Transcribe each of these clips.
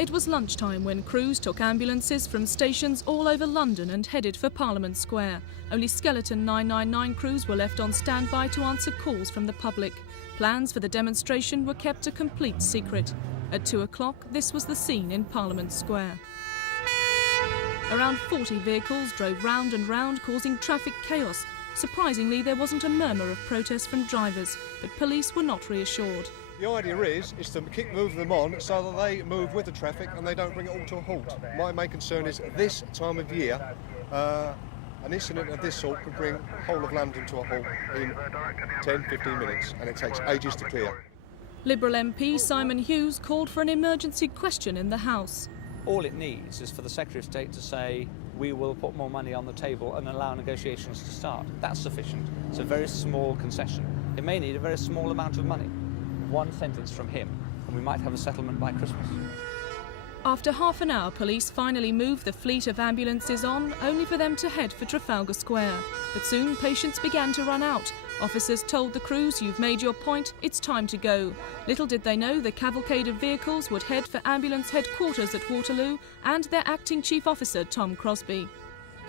It was lunchtime when crews took ambulances from stations all over London and headed for Parliament Square. Only skeleton 999 crews were left on standby to answer calls from the public. Plans for the demonstration were kept a complete secret. At 2 o'clock, this was the scene in Parliament Square. Around 40 vehicles drove round and round, causing traffic chaos. Surprisingly, there wasn't a murmur of protest from drivers, but police were not reassured. The idea is to move them on so that they move with the traffic and they don't bring it all to a halt. My main concern is this time of year, an incident of this sort could bring the whole of London to a halt in 10-15 minutes, and it takes ages to clear. Liberal MP Simon Hughes called for an emergency question in the House. All it needs is for the Secretary of State to say, we will put more money on the table and allow negotiations to start. That's sufficient. It's a very small concession. It may need a very small amount of money. One sentence from him, and we might have a settlement by Christmas. After half an hour, police finally moved the fleet of ambulances on, only for them to head for Trafalgar Square. But soon patience began to run out. Officers told the crews, "You've made your point, it's time to go." Little did they know the cavalcade of vehicles would head for ambulance headquarters at Waterloo and their acting chief officer, Tom Crosby.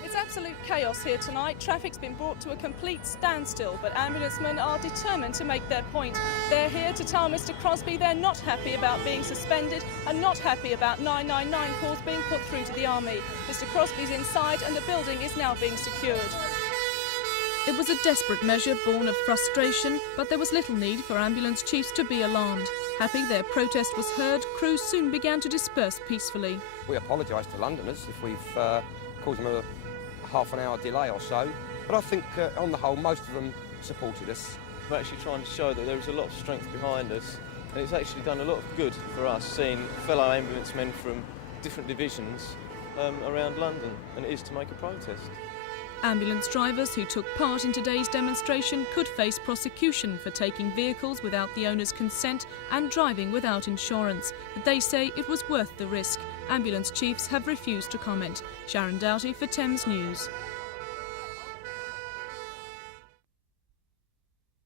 It's absolute chaos here tonight. Traffic's been brought to a complete standstill, but ambulancemen are determined to make their point. They're here to tell Mr. Crosby they're not happy about being suspended and not happy about 999 calls being put through to the army. Mr. Crosby's inside and the building is now being secured. It was a desperate measure born of frustration, but there was little need for ambulance chiefs to be alarmed. Happy their protest was heard, crews soon began to disperse peacefully. We apologise to Londoners if we've caused them a half an hour delay or so, but I think on the whole most of them supported us. We're actually trying to show that there is a lot of strength behind us, and it's actually done a lot of good for us seeing fellow ambulance men from different divisions around London, and it is to make a protest. Ambulance drivers who took part in today's demonstration could face prosecution for taking vehicles without the owner's consent and driving without insurance, but they say it was worth the risk. Ambulance chiefs have refused to comment. Sharon Doughty for Thames News.